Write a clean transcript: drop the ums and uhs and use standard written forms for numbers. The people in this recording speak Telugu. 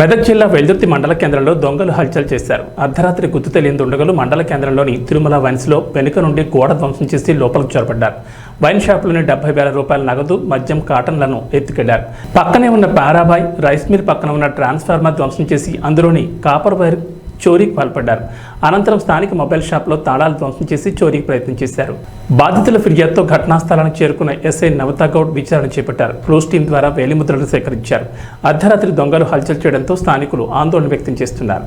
మెదక్ జిల్లా వెల్దుర్తి మండల కేంద్రంలో దొంగలు హల్చల్ చేశారు. అర్ధరాత్రి గుర్తు తెలియని దుండగులు మండల కేంద్రంలోని తిరుమల వైన్స్లో వెనుక నుండి గోడ ధ్వంసం చేసి లోపలికి చొరబడ్డారు. వైన్ షాపులోని 70,000 రూపాయల నగదు, మద్యం, కాటన్లను ఎత్తుకెళ్లారు. పక్కనే ఉన్న పారాబాయ్ రైస్ మిల్ పక్కన ఉన్న ట్రాన్స్ఫార్మర్ ధ్వంసం చేసి అందులోని కాపర్ వైర్ చోరీకి పాల్పడ్డారు. అనంతరం స్థానిక మొబైల్ షాప్లో తాళాలు ధ్వంసం చేసి చోరీకి ప్రయత్నం చేశారు. బాధితుల ఫిర్యాదుతో ఘటనా స్థలానికి చేరుకున్న ఎస్ఐ నవతాగౌడ్ విచారణ చేపట్టారు. క్రూస్ టీం ద్వారా వేలిముద్రలు సేకరించారు. అర్ధరాత్రి దొంగలు హల్చల్ చేయడంతో స్థానికులు ఆందోళన వ్యక్తం చేస్తున్నారు.